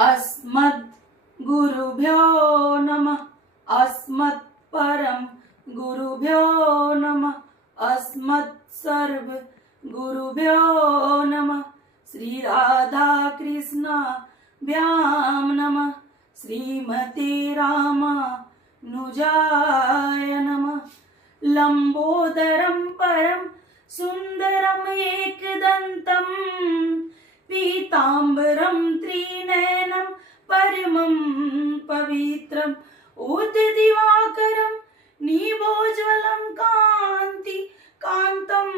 अस्मद् गुरुभ्यो नमः। अस्मत् परम गुरुभ्यो नमः। अस्मत् सर्व गुरुभ्यो नमः। श्री राधा कृष्णाभ्यां नमः। श्रीमते रामानुजाय नमः। लंबोदरं परम सुंदरम एकदंतं पीतांबरं त्रिनयनं परमं पवित्रं उद्दिवाकरं नीभोज्वलं कांति कांतं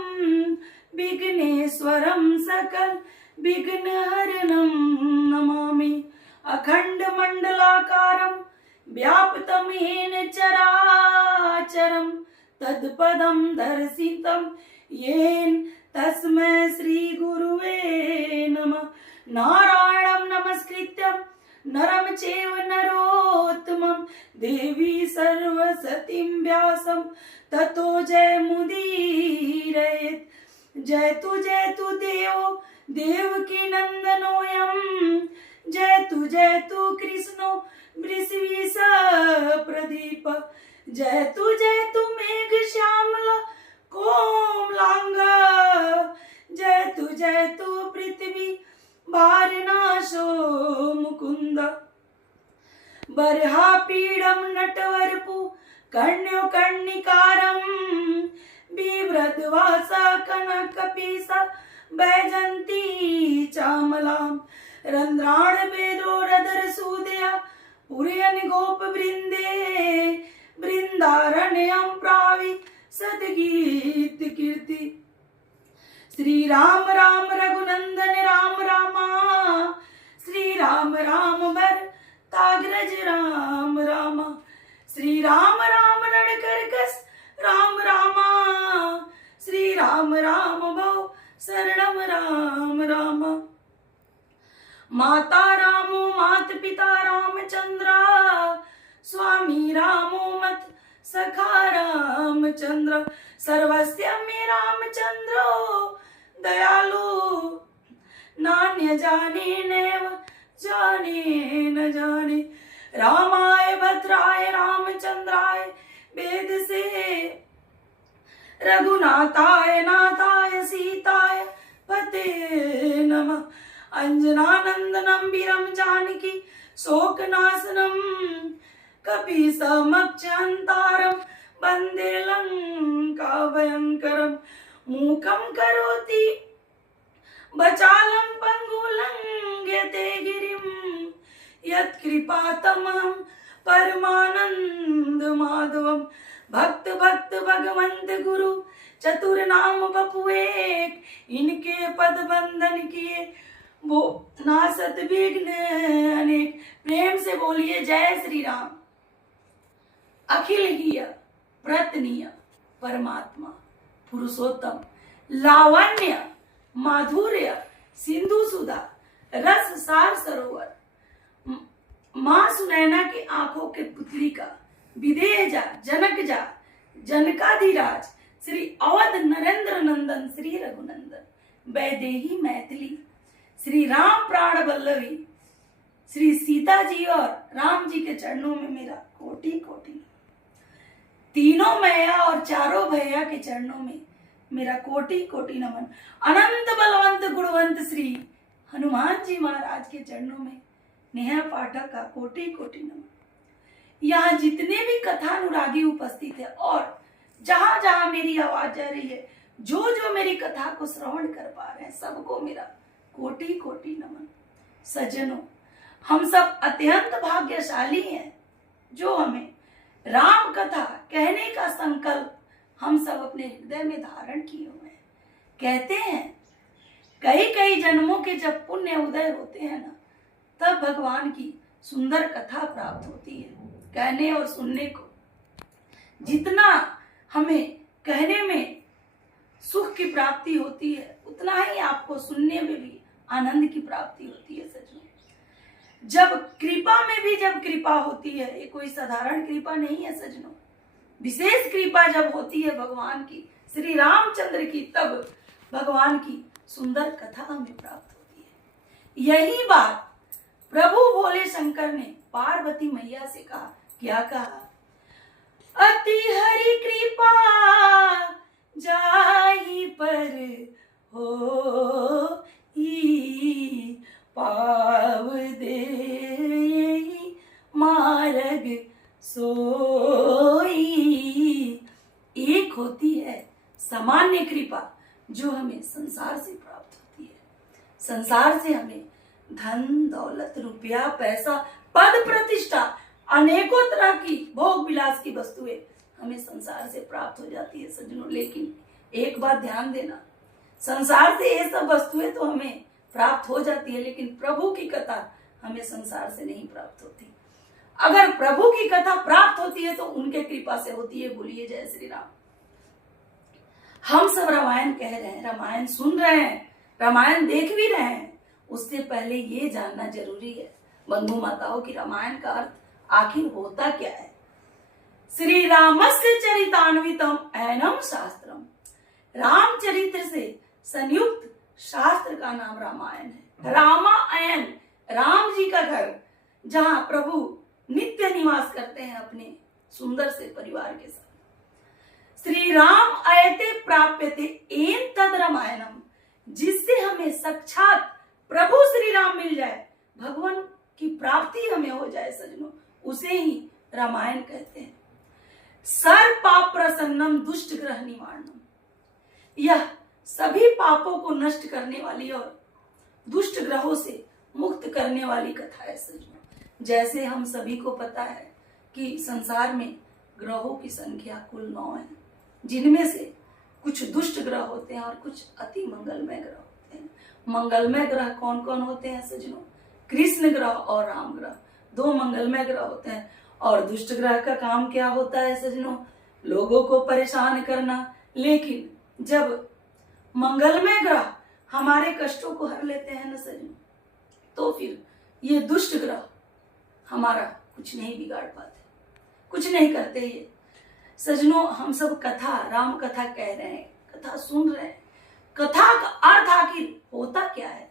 विघ्नेश्वरं सकल विघ्नहरणं नमामि। अखंड मंडलाकारं व्याप्तं येन चराचरं तत्पदं दर्शितं येन तस्मै श्री गुरुवे नमः। नारायणं नमस्कृत्यं नरं चैव नरोत्तमं देवी सरस्वतीं व्यासं ततो जयमुदीरयेत्। जयतु देवो देवकी नन्दनोऽयं जयतु कृष्णो वृषभीश प्रदीप। जयतु मेघश्यामला कोमलांगा। जयतु पृथ्वी भारनाशो मुकुंद। बर्हापीडं नटवरपु कर्ण्यो कर्णिकारं बिभ्रद्वासा कनकपीस बैजंती चामलां। रंध्राण वेदोरधर सूदया पुरयन गोप वृंदे वृंदारण्यं प्रावि सदगीत कीर्ति। श्री राम राम रघुनंदन राम रामा। श्री राम राम बर ताग्रज राम रामा। श्री राम राम रणकरकस राम रामा। श्री राम राम भव शरणम राम रामा। माता रामो मात पिता रामचंद्र स्वामी रामो मत सखा रामचंद्र। सर्वस्य मे रामचंद्रो दयालु नान्य जाने नैव जाने न जाने। रामाय भद्राय रामचंद्राय वेद से रघुनाथाय नाथाय सीताय पते नमः। अंजनानंदनं वीरं जानकी शोकनाशनं कपीशमक्षहन्तारं वन्दे लङ्काभयङ्करं। मूकं करोति वाचालं पङ्गुलं यते गिरिं यत्कृपातमहं परमानन्दमाधवं। भक्त भगवंत गुरु चतुर नाम बपु एक। इनके पद बंधन किए वो नासत विघ्न अनेक। प्रेम से बोलिए जय श्री राम। अखिल हिय प्रतनीय परमात्मा पुरुषोत्तम लावण्य माधुर्य सिंधु सुधा रस सार सरोवर। माँ सुनैना की आंखों के पुतली का विदेह जा जनक जा जनकाधिराज श्री अवध नरेंद्र नंदन श्री रघुनंदन वैदेही मैथिली श्री राम प्राण वल्लभी श्री सीता जी और राम जी के चरणों में मेरा कोटि कोटि। तीनों मैया और चारों भैया के चरणों में मेरा कोटि कोटि नमन। अनंत बलवंत गुणवंत श्री हनुमान जी महाराज के चरणों में नेहा पाठक का कोटि कोटि नमन। यहाँ जितने भी कथानुरागी उपस्थित है और जहां जहां मेरी आवाज जा रही है, जो मेरी कथा को श्रवण कर पा रहे हैं, सबको मेरा कोटि कोटि नमन। सज्जनों, हम सब अत्यंत भाग्यशाली हैं जो हमें राम कथा कहने का संकल्प हम सब अपने हृदय में धारण किए हुए हैं। कहते हैं कई जन्मों के जब पुण्य उदय होते हैं ना, तब भगवान की सुंदर कथा प्राप्त होती है। कहने और सुनने को जितना हमें कहने में सुख की प्राप्ति होती है, उतना ही आपको सुनने में भी आनंद की प्राप्ति होती है। सच में जब कृपा में भी जब कृपा होती है, ये कोई साधारण कृपा नहीं है सज्जनों, विशेष कृपा जब होती है भगवान की, श्री रामचंद्र की, तब भगवान की सुंदर कथा हमें प्राप्त होती है। यही बात प्रभु भोले शंकर ने पार्वती मैया से कहा, क्या कहा? अति हरि कृपा जाहि पर हो पाव दे मार्ग सोई। एक होती है सामान्य कृपा जो हमें संसार से प्राप्त होती है। संसार से हमें धन दौलत रुपया पैसा पद प्रतिष्ठा अनेकों तरह की भोग विलास की वस्तुएं हमें संसार से प्राप्त हो जाती है सज्जनों। लेकिन एक बात ध्यान देना, संसार से ये सब वस्तुएं तो हमें प्राप्त हो जाती है, लेकिन प्रभु की कथा हमें संसार से नहीं प्राप्त होती। अगर प्रभु की कथा प्राप्त होती है तो उनके कृपा से होती है। बोलिए जय श्री राम। हम सब रामायण कह रहे हैं, रामायण सुन रहे हैं, रामायण देख भी रहे हैं, उससे पहले ये जानना जरूरी है बंधु माताओं की रामायण का अर्थ आखिर होता क्या है। श्री रामस्य चरितान्वितम ऐनम शास्त्रम, रामचरित्र से संयुक्त शास्त्र का नाम रामायण है। रामायण राम जी का घर, जहां प्रभु नित्य निवास करते हैं अपने सुंदर से परिवार के साथ। श्री राम अयते प्राप्यते एन तद रामायणम, जिससे हमें साक्षात प्रभु श्री राम मिल जाए, भगवान की प्राप्ति हमें हो जाए सजनों, उसे ही रामायण कहते हैं। सर्व पाप प्रसन्नम दुष्ट ग्रह निवारणम, यह सभी पापों को नष्ट करने वाली और दुष्ट ग्रहों से मुक्त करने वाली कथा है सजनों। जैसे हम सभी को पता है कि संसार में ग्रहों की संख्या कुल 9 है, जिनमें से कुछ दुष्ट ग्रह होते हैं और कुछ अति मंगलमय ग्रह होते हैं। मंगलमय ग्रह कौन कौन होते हैं सजनों? कृष्ण ग्रह और राम ग्रह, 2 मंगलमय ग्रह होते हैं। और दुष्ट ग्रह का काम क्या होता है सजनों? लोगों को परेशान करना। लेकिन जब मंगलमय ग्रह हमारे कष्टों को हर लेते हैं ना सजनों, तो फिर ये दुष्ट ग्रह हमारा कुछ नहीं बिगाड़ पाते, कुछ नहीं करते। ये सजनों हम सब कथा, राम कथा कह रहे हैं, कथा सुन रहे हैं, कथा का अर्थ आखिर होता क्या है?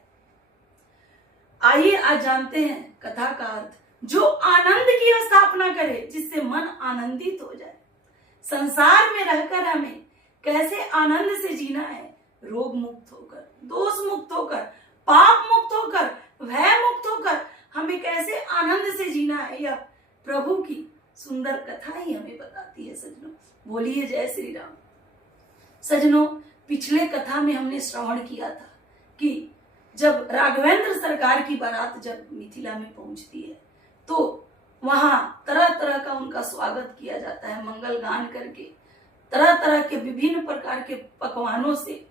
आइए आज जानते हैं कथा का अर्थ। जो आनंद की स्थापना करे, जिससे मन आनंदित हो जाए। संसार में रहकर हमें कैसे आनंद से जीना है? रोग मुक्त होकर, दोष मुक्त होकर, पाप मुक्त होकर, भय मुक्त होकर हमें कैसे आनंद से जीना है, यह प्रभु की सुंदर कथा ही हमें बताती है सजनों। बोलिए जय श्री राम। सजनों पिछले कथा में हमने श्रवण किया था कि जब राघवेंद्र सरकार की बारात जब मिथिला में पहुंचती है तो वहां तरह तरह का उनका स्वागत किया जाता है, मंगल गान करके, तरह तरह के विभिन्न प्रकार के पकवानों से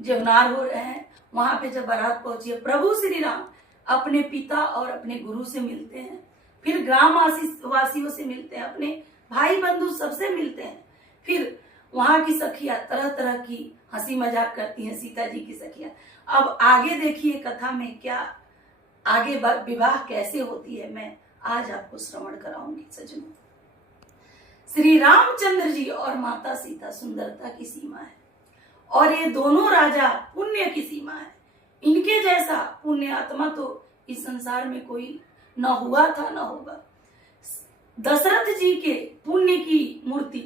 जेवनार हो रहे हैं। वहां पे जब बारात पहुंची है, प्रभु श्री राम अपने पिता और अपने गुरु से मिलते हैं, फिर ग्राम वासियों से मिलते हैं, अपने भाई बंधु सबसे मिलते हैं। फिर वहां की सखियां तरह तरह की हंसी मजाक करती हैं, सीता जी की सखियां। अब आगे देखिए कथा में क्या आगे विवाह कैसे होती है, मैं आज आपको श्रवण कराऊंगी सजनों। श्री रामचंद्र जी और माता सीता सुंदरता की सीमा है, और ये दोनों राजा पुण्य की सीमा है। इनके जैसा पुण्य आत्मा तो इस संसार में कोई न हुआ था न होगा। दशरथ जी के पुण्य की मूर्ति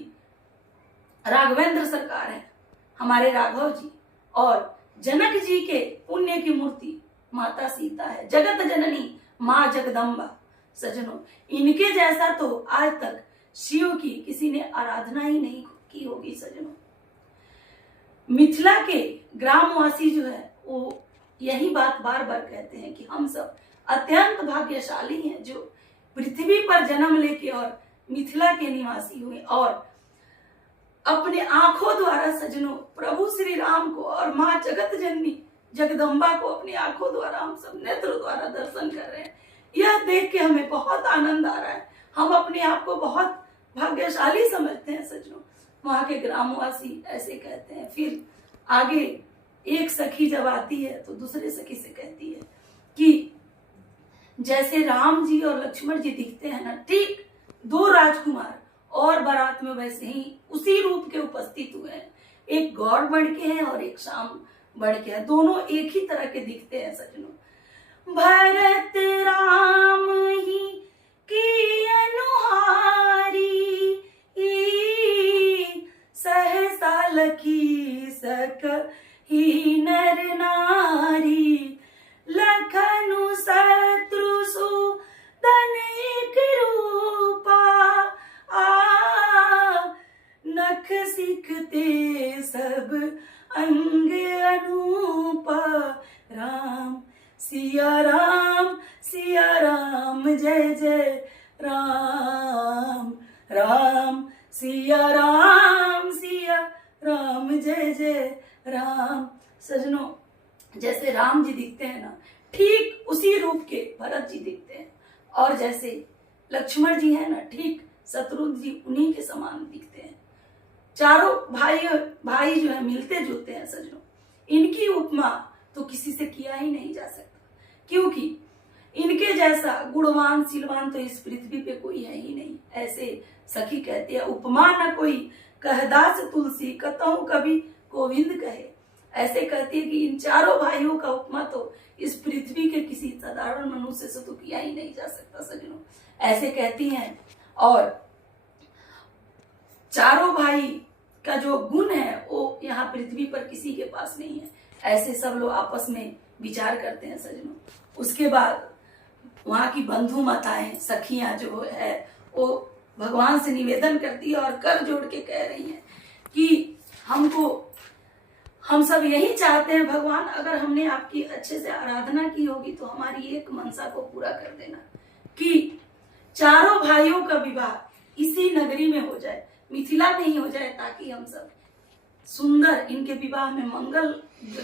राघवेंद्र सरकार है, हमारे राघव जी, और जनक जी के पुण्य की मूर्ति माता सीता है, जगत जननी माँ जगदम्बा। सजनों इनके जैसा तो आज तक शिव की किसी ने आराधना ही नहीं की होगी सजनों। मिथिला के ग्रामवासी जो है वो यही बात बार बार कहते हैं कि हम सब अत्यंत भाग्यशाली हैं जो पृथ्वी पर जन्म लेके और मिथिला के निवासी हुए, और अपने आंखों द्वारा सजनों प्रभु श्री राम को और माँ जगत जननी जगदम्बा को अपनी आंखों द्वारा हम सब नेत्र द्वारा दर्शन कर रहे हैं। यह देख के हमें बहुत आनंद आ रहा है, हम अपने आप को बहुत भाग्यशाली समझते हैं सजनों। वहां के ग्रामवासी ऐसे कहते हैं। फिर आगे एक सखी जब आती है तो दूसरे सखी से कहती है कि जैसे राम जी और लक्ष्मण जी दिखते हैं ना, ठीक 2 राजकुमार और बारात में वैसे ही उसी रूप के उपस्थित हुए हैं। एक गौर बन के हैं और एक शाम बन के है, दोनों एक ही तरह के दिखते हैं सजनों। भरत राम सिया राम जय जय राम, राम सिया राम जय जय राम। सजनों, जैसे राम जी दिखते हैं ना, ठीक उसी रूप के भरत जी दिखते हैं, और जैसे लक्ष्मण जी हैं ना, ठीक शत्रुघ्न जी उन्हीं के समान दिखते हैं। चारों भाई जो है मिलते जुलते हैं। सजनों, इनकी उपमा तो किसी से किया ही नहीं जा सकता, क्योंकि इनके जैसा गुणवान सीलवान तो इस पृथ्वी पे कोई है ही नहीं। ऐसे सखी कहती है, उपमा न कोई कहदास तुलसी, कतहु कभी गोविंद कहे। ऐसे कहती है कि इन चारों भाइयों का उपमा तो इस पृथ्वी के किसी साधारण मनुष्य से तो किया ही नहीं जा सकता। सजनों, ऐसे कहती हैं, और चारों भाई का जो गुण है वो यहाँ पृथ्वी पर किसी के पास नहीं है। ऐसे सब लोग आपस में विचार करते हैं। सजनों, उसके बाद वहां की बंधु माताएं सखियां जो है वो भगवान से निवेदन करती है और कर जोड़ के कह रही हैं कि हम सब यही चाहते हैं भगवान, अगर हमने आपकी अच्छे से आराधना की होगी तो हमारी एक मनसा को पूरा कर देना कि चारों भाइयों का विवाह इसी नगरी में हो जाए, मिथिला में ही हो जाए, ताकि हम सब सुंदर इनके विवाह में मंगल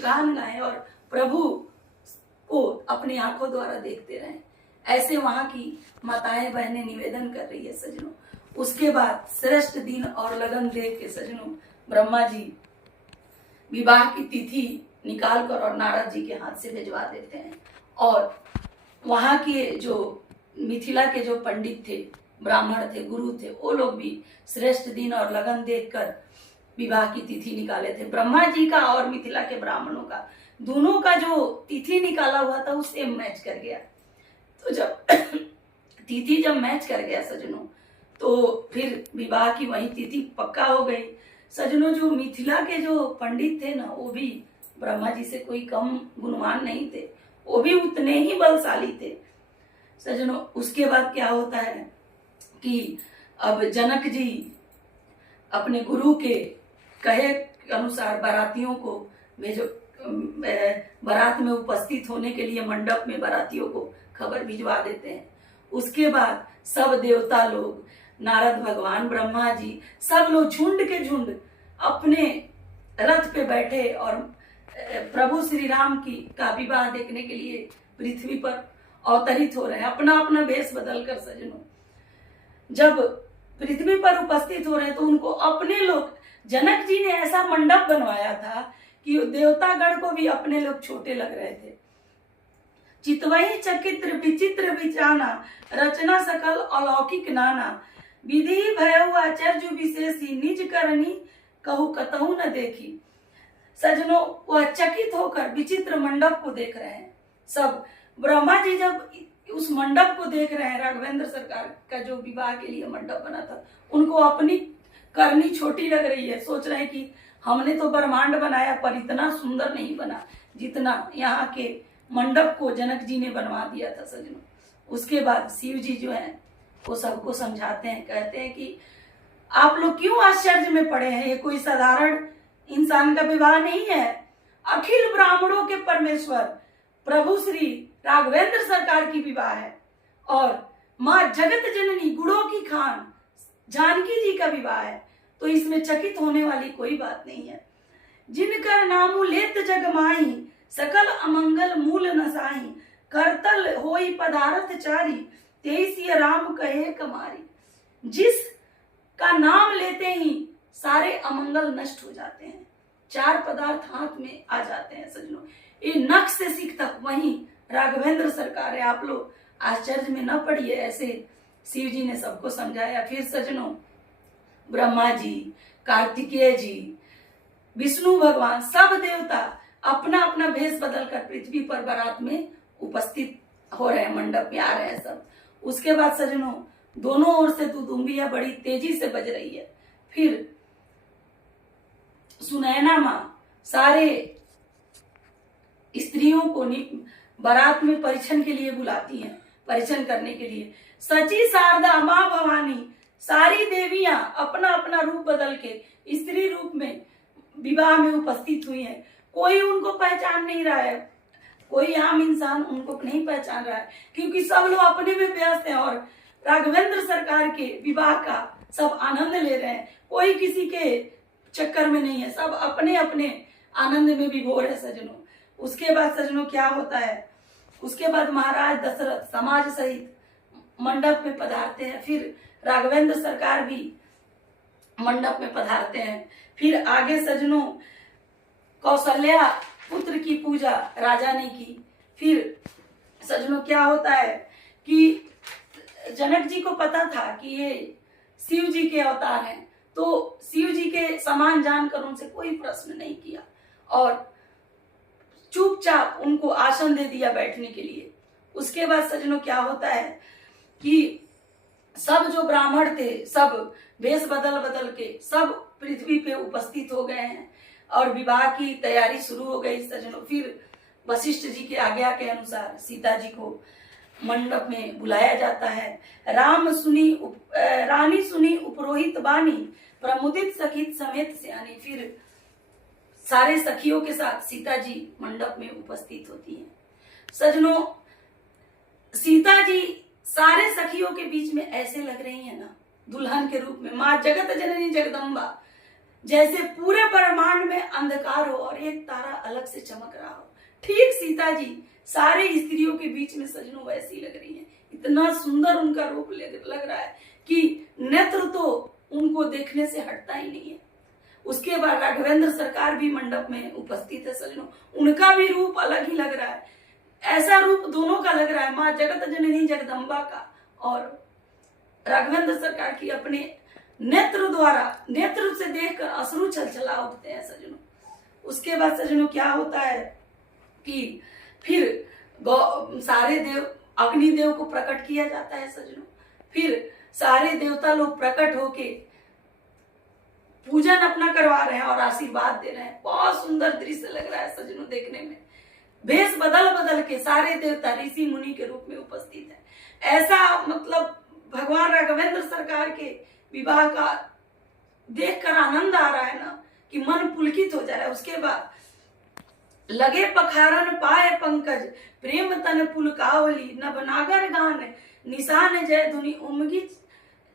गान गाएं और प्रभु को अपनी आंखों द्वारा देखते रहें। ऐसे वहां की माताएं बहनें निवेदन कर रही है। सजनों, उसके बाद श्रेष्ठ दिन और लगन देख के सजनों ब्रह्मा जी विवाह की तिथि निकाल कर और नारद जी के हाथ से भिजवा देते हैं, और वहां के जो मिथिला के जो पंडित थे, ब्राह्मण थे, गुरु थे, वो लोग भी श्रेष्ठ दिन और लगन देखकर विवाह की तिथि निकाले थे। ब्रह्मा जी का और मिथिला के ब्राह्मणों का दोनों का जो तिथि निकाला हुआ था वो सेम मैच कर गया। तो जब तिथि मैच कर गया सजनों, तो फिर विवाह की वही तिथि पक्का हो गई। सजनों, जो मिथिला के जो पंडित थे ना, वो भी ब्रह्मा जी से कोई कम गुणवान नहीं थे, वो भी उतने ही बलशाली थे। सजनों, उसके बाद क्या होता है कि अब जनक जी अपने गुरु के कहे अनुसार बारातियों को भेजो, बारात में उपस्थित होने के लिए मंडप में बारातियों को खबर भिजवा देते हैं। उसके बाद सब देवता लोग, नारद भगवान, ब्रह्मा जी, सब लोग झुंड के झुंड अपने रथ पे बैठे और प्रभु श्री राम का विवाह देखने के लिए पृथ्वी पर अवतरित हो रहे हैं, अपना अपना वेश बदल कर। सजनों, जब पृथ्वी पर उपस्थित हो रहे हैं तो उनको अपने लोग, जनक जी ने ऐसा मंडप बनवाया था कि देवतागण को भी अपने लोग छोटे लग रहे थे। चितवही चकित्र विचित्र विचाना, रचना सकल अलौकिक नाना, विधि भयउ आचर्य विशेषी, निज करनी कहू कतहु न देखी। सजनों, वह चकित होकर विचित्र मंडप को देख रहे हैं सब। ब्रह्मा जी जब उस मंडप को देख रहे हैं, राघवेंद्र सरकार का जो विवाह के लिए मंडप बना था, उनको अपनी करनी छोटी लग रही है। सोच रहे हैं कि हमने तो ब्रह्मांड बनाया पर इतना सुंदर नहीं बना जितना यहाँ के मंडप को जनक जी ने बनवा दिया था। सजनों, उसके बाद शिव जी जो है वो सबको समझाते हैं, कहते हैं कि आप लोग क्यों आश्चर्य में पड़े हैं, ये कोई साधारण इंसान का विवाह नहीं है, अखिल ब्राह्मणों के परमेश्वर प्रभु श्री राघवेंद्र सरकार की विवाह है, और माँ जगत जननी गुणों की खान जानकी जी का विवाह है। तो इसमें चकित होने वाली कोई बात नहीं है। जिनकर नामु लेत जग माही, सकल अमंगल मूल नसाही, करतल होई पदार्थ चारी, तेईसिय राम कहे कमारी। जिस का नाम लेते ही सारे अमंगल नष्ट हो जाते हैं, चार पदार्थ हाथ में आ जाते हैं। सजनों, ये नख से सिख तक वही राघवेंद्र सरकार है। आप लोग आश्चर्य में न पड़िए, ऐसे शिव जी ने सबको समझाया। फिर सजनों, ब्रह्मा जी, कार्तिकेय जी, विष्णु भगवान, सब देवता अपना अपना भेष बदलकर पृथ्वी पर बारात में उपस्थित हो रहे हैं, मंडप में आ रहे हैं सब। उसके बाद सजनों, दोनों ओर से दुदुम्बियां बड़ी तेजी से बज रही है। फिर सुनैना माँ सारे स्त्रियों को बारात में परिछन के लिए बुलाती हैं, परिछन करने के लिए। सची शारदा माँ भवानी सारी देवियां अपना अपना रूप बदल के स्त्री रूप में विवाह में उपस्थित हुई हैं। कोई उनको पहचान नहीं रहा है। कोई आम इंसान उनको नहीं पहचान रहा है, क्योंकि सब लोग अपने में व्यस्त हैं और राघवेंद्र सरकार के विवाह का सब आनंद ले रहे हैं। कोई किसी के चक्कर में नहीं है, सब अपने अपने आनंद में विभोर है सजनों। उसके बाद सजनों क्या होता है, उसके बाद महाराज दशरथ समाज सहित मंडप में पधारते हैं। फिर राघवेंद्र सरकार भी मंडप में पधारते हैं। फिर आगे सजनों कौशल्या पुत्र की पूजा राजा ने की। फिर सजनों क्या होता है कि जनक जी को पता था कि ये शिव जी के अवतार हैं, तो शिव जी के समान जानकर उनसे कोई प्रश्न नहीं किया और चुपचाप उनको आसन दे दिया बैठने के लिए। उसके बाद सजनों क्या होता है कि सब जो ब्राह्मण थे सब वेश बदल बदल के सब पृथ्वी पे उपस्थित हो गए हैं और विवाह की तैयारी शुरू हो गई सजनों। फिर वशिष्ठ जी के आज्ञा के अनुसार सीता जी को मंडप में बुलाया जाता है। रानी सुनी उपरोहित बानी, प्रमुदित सखित समेत सियानी। फिर सारे सखियों के साथ सीता जी मंडप में उपस्थित होती हैं। सजनों सीता जी सारे सखियों के बीच में ऐसे लग रही है ना दुल्हन के रूप में, माँ जगत जननी जगदम्बा, जैसे पूरे ब्रह्मांड में अंधकार हो और एक तारा अलग से चमक रहा हो। ठीक सीता जी सारे स्त्रियों के बीच में सजनों वैसी लग रही है। इतना सुंदर उनका रूप लग रहा है कि नेत्र तो उनको देखने से हटता ही नहीं है। उसके बाद राघवेंद्र सरकार भी मंडप में उपस्थित है सजनों। उनका भी रूप अलग ही लग रहा है, ऐसा रूप दोनों का लग रहा है, माँ जगत जननी जगदम्बा का और राघवेंद्र सरकार की अपने नेत्र द्वारा, नेत्र से देखकर अश्रु छलछला उठते हैं सजनों। उसके बाद सजनों क्या होता है कि फिर सारे देव अग्निदेव को प्रकट किया जाता है सजनों। फिर सारे देवता लोग प्रकट होके पूजन अपना करवा रहे हैं और आशीर्वाद दे रहे हैं। बहुत सुंदर दृश्य लग रहा है सजनों देखने में। भेष बदल बदल के सारे देवता ऋषि मुनि के रूप में उपस्थित है। ऐसा मतलब भगवान राघवेंद्र सरकार के विवाह का देखकर आनंद आ रहा है ना कि मन पुलकित हो जा रहा है। उसके बाद लगे पखारन पाए पंकज, प्रेम तन पुलकावली, नवनागर गान निशान जय धुनि, उमगी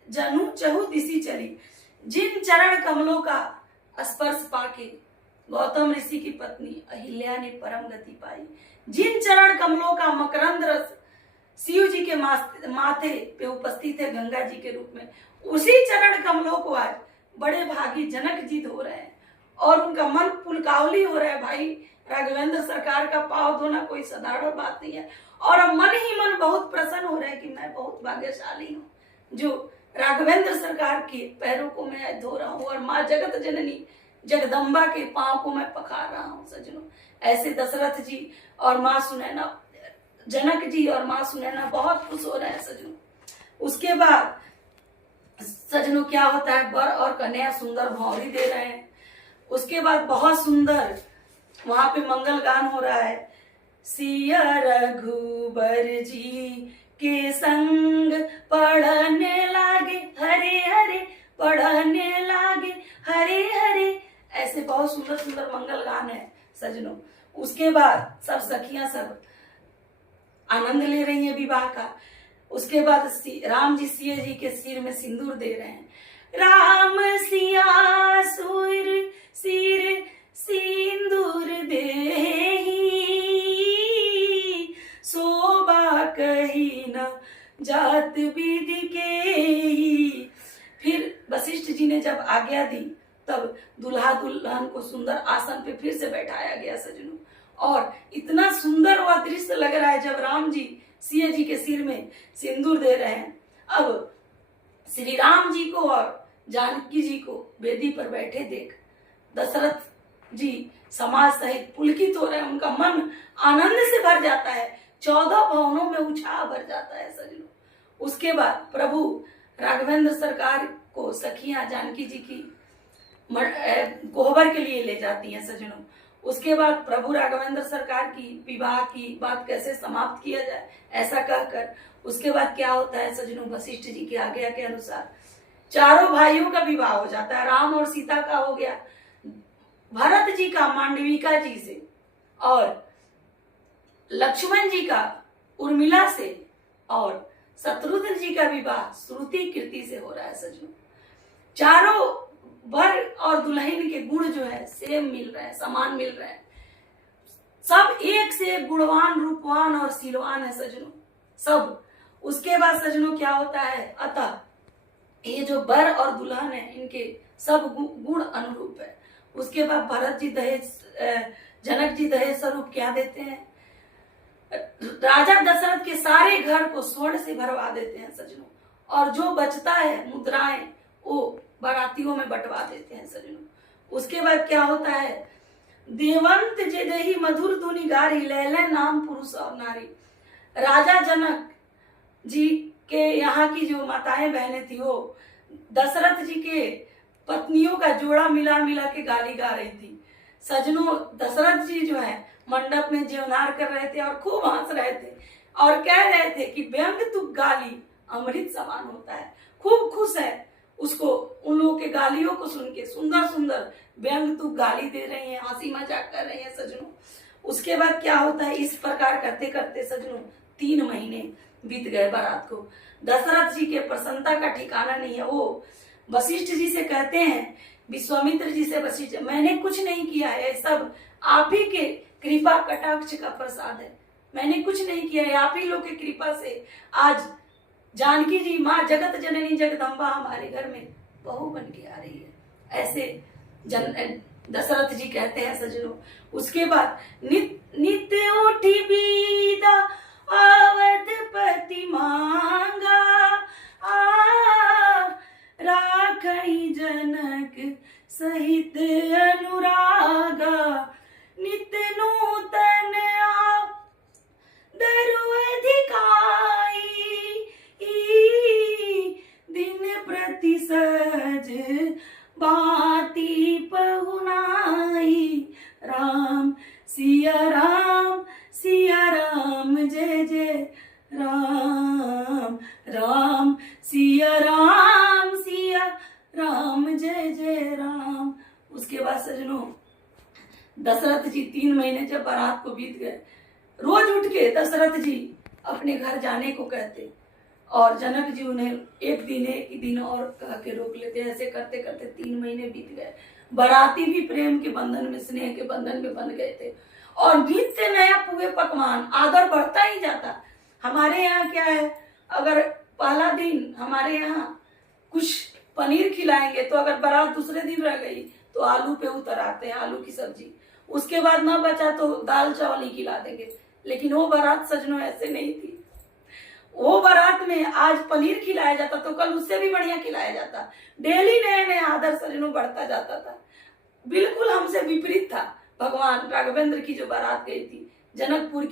जनु चहु दिशि चली। जिन चरण कमलों का स्पर्श पाके गौतम ऋषि की पत्नी अहिल्या ने परम गति पाई। जिन चरण कमलों का मकरंद रस शिव जी के माथे पे उपस्थित है गंगा जी के रूप में, उसी चरण कमलों को आज बड़े भागी जनक जी धो रहे हैं और उनका मन पुलकावली हो रहा है। भाई राघवेंद्र सरकार का पांव धोना कोई साधारण बात नहीं है और मन ही मन बहुत प्रसन्न हो रहा है कि मैं बहुत भाग्यशाली हूँ जो राघवेंद्र सरकार के पैरों को मैं धो रहा हूँ और माँ जगत जननी जगदम्बा के पांव को मैं पखार रहा हूँ सजनों। ऐसे दशरथ जी और माँ सुनैना, जनक जी और माँ सुनैना बहुत खुश हो रहे हैं सजनों। उसके बाद सजनों क्या होता है, वर और कन्या सुंदर भौरी दे रहे हैं। उसके बाद बहुत सुंदर वहां पे मंगल गान हो रहा है। सिया रघुबर जी के संग पढ़ने लागे हरे हरे, पढ़ने लागे हरे हरे। ऐसे बहुत सुंदर सुंदर मंगल गान है सजनों। उसके बाद सब सखियां सब आनंद ले रही हैं विवाह का। उसके बाद राम जी सिया जी के सिर में सिंदूर दे रहे हैं। राम सिया सुर सिर सिंदूर देहि, शोभा कही न जात विधि के। फिर वशिष्ठ जी ने जब आज्ञा दी तब दुल्हा दुल्हन को सुंदर आसन पे फिर से बैठाया गया सजनों। और इतना सुंदर वह दृश्य लग रहा है जब राम जी सिया जी के सिर में सिंदूर दे रहे हैं। अब श्री राम जी को और जानकी जी को वेदी पर बैठे देख दशरथ जी समाज सहित पुलकित हो रहे हैं। उनका मन आनंद से भर जाता है, 14 भवनों में उत्साह भर जाता है सजनों। उसके बाद प्रभु राघवेंद्र सरकार को सखियां जानकी जी की कोहबर के लिए ले जाती हैं सजनों। उसके बाद प्रभु राघवेंद्र सरकार की विवाह की बात कैसे समाप्त किया जाए ऐसा कहकर उसके बाद क्या होता है सजनों, वशिष्ठ जी की आज्ञा के अनुसार चारों भाइयों का विवाह हो जाता है। राम और सीता का हो गया, भरत जी का मांडविका जी से और लक्ष्मण जी का उर्मिला से और शत्रुघ्न जी का विवाह श्रुति कीर्ति से हो रहा है सजनों। चारों वर और दुल्हन के गुण जो है सेम मिल रहे हैं, समान मिल रहे हैं। सब एक से एक गुणवान, रूपवान और शीलवान है सजनों, सब। उसके बाद सजनों क्या होता है, अतः ये जो वर और दुल्हन है इनके सब गुण अनुरूप है। उसके बाद भरत जी दहेज, जनक जी दहेज स्वरूप क्या देते हैं, राजा दशरथ के सारे घर को स्वर्ण से भरवा देते हैं सजनों, और जो बचता है मुद्राएं वो बारातियों में बंटवा देते हैं सजनों। उसके बाद क्या होता है, देवंत जे देही मधुर धुनि गारी, लैले नाम पुरुष और नारी। राजा जनक जी के यहाँ की जो माताएं बहनें थी वो दशरथ जी के पत्नियों का जोड़ा मिला मिला के गाली गा रही थी सजनों। दशरथ जी जो है मंडप में जीवनार कर रहे थे और खूब हंस रहे थे और कह रहे थे कि व्यंग तु गाली अमृत समान होता है। खूब खुश है उसको, उन लोगों के गालियों को सुन के, सुंदर सुंदर व्यंग तु गाली दे रही है, हंसी मजाक कर रही है सजनों। उसके बाद क्या होता है, इस प्रकार करते करते सजनों 3 महीने बीत गए बारात को। दशरथ जी के प्रसन्नता का ठिकाना नहीं है। वो वशिष्ठ जी से कहते हैं, विश्वामित्र जी से वशिष्ठ, मैंने कुछ नहीं किया है, सब आप ही के कृपा कटाक्ष का प्रसाद है, मैंने कुछ नहीं किया है, आप ही लोग की कृपा से आज जानकी जी माँ जगत जननी जगदम्बा हमारे घर में बहू बन के आ रही है, ऐसे दशरथ जी कहते हैं सजनों। उसके बाद नित्य उठी बीदा अवधपति मांगा, राखई जनक सहित अनुरागा, नित नूतन दरु अधिकाई, दिन प्रति सज बाती पहुनाई, राम सिया राम जय जय राम, राम सिया राम जय जय राम। उसके बाद सजनों दशरथ जी 3 महीने जब बारात को बीत गए, रोज उठ के दशरथ जी अपने घर जाने को कहते और जनक जी उन्हें एक दिन और कह के रोक लेते। ऐसे करते करते 3 महीने बीत गए। बाराती भी प्रेम के बंधन में, स्नेह के बंधन में बंध गए थे और नित्य नया पुए पकवान, आदर बढ़ता ही जाता। हमारे यहाँ क्या है, अगर पहला दिन हमारे यहाँ कुछ पनीर खिलाएंगे तो अगर बारात दूसरे दिन रह गई तो आलू पे उतर आते हैं, आलू की सब्जी। उसके बाद ना बचा तो दाल चावल ही खिला देंगे। लेकिन वो बारात सजनों ऐसे नहीं थी। वो बारात में आज पनीर खिलाया जाता तो कल उससे भी बढ़िया खिलाया जाता। डेली नए नए आदर सजनों बढ़ता जाता था। बिल्कुल हमसे विपरीत था। भगवान राघवेंद्र की जो बारात गई थी, जनकपुर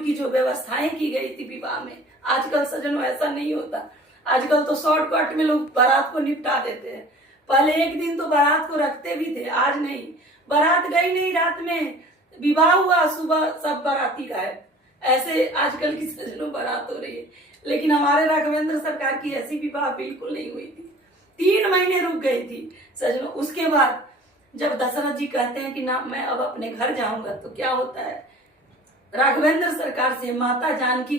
की जो व्यवस्थाएं की गई थी विवाह में, आजकल सजनों ऐसा नहीं होता। आजकल तो शॉर्टकट में लोग बारात को निपटा देते हैं। पहले एक दिन तो बारात को रखते भी थे, आज नहीं। बारात गई नहीं, रात में विवाह हुआ, सुबह सब बाराती गायब। ऐसे आजकल की सजनों बारात हो रही है। लेकिन हमारे राघवेंद्र सरकार की ऐसी विवाह बिल्कुल नहीं हुई थी। 3 महीने रुक गई थी सजनों। उसके बाद जब दशरथ जी कहते हैं कि ना मैं अब अपने घर जाऊंगा, तो क्या होता है, राघवेंद्र सरकार से माता जानकी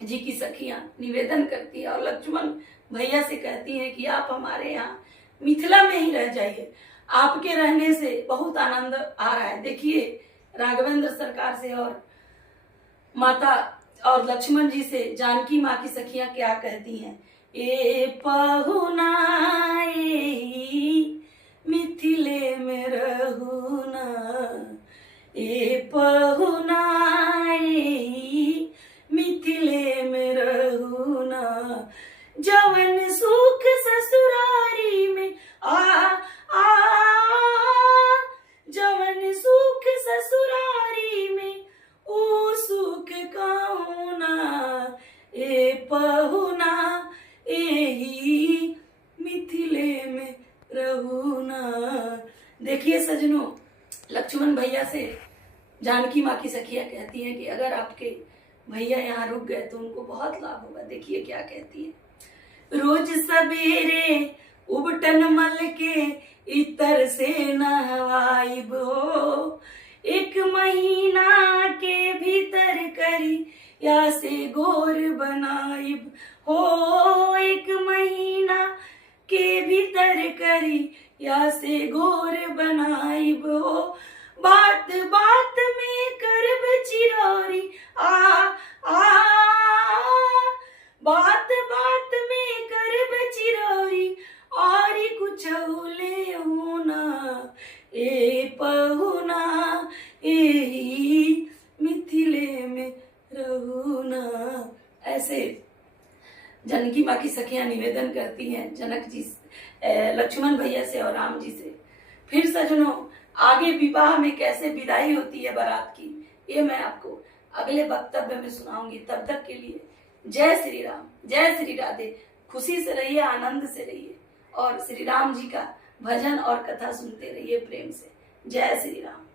जी की सखियां निवेदन करती है और लक्ष्मण भैया से कहती हैं कि आप हमारे यहाँ मिथिला में ही रह जाइए, आपके रहने से बहुत आनंद आ रहा है। देखिए राघवेंद्र सरकार से और माता और लक्ष्मण जी से जानकी माँ की सखियां क्या कहती हैं, ए पहुनाई मिथिले में रहुना, ए पहुनाई मिथिले में रहुना, जवन सुख ससुरारी में जवन सुख ससुरारी में ओ सुख कहूना, ए पहुना एही मिथिले में रहुना। देखिए सजनों, लक्ष्मण भैया से जानकी माँ की सखिया कहती हैं कि अगर आपके भैया यहाँ रुक गए तो उनको बहुत लाभ होगा। देखिए क्या कहती है, रोज सवेरे उबटन मल के इतर से नहवाइब हो, एक महीना के भीतर करी या से गोर बनाइब हो, एक महीना के भीतर करी या से गोर बनाइब हो, बात बात में करब चिरौरी बात बात में करब चिरौरी और कुछ ले होना ए पहुना ए मिथिले में रहुना। ऐसे जानकी माँ की सखियां निवेदन करती हैं जनक जी लक्ष्मण भैया से और राम जी से। फिर सजनों आगे विवाह में कैसे विदाई होती है बारात की, ये मैं आपको अगले वक्तव्य में सुनाऊंगी। तब तक के लिए जय श्री राम, जय श्री राधे। खुशी से रहिए, आनंद से रहिए और श्री राम जी का भजन और कथा सुनते रहिए प्रेम से। जय श्री राम।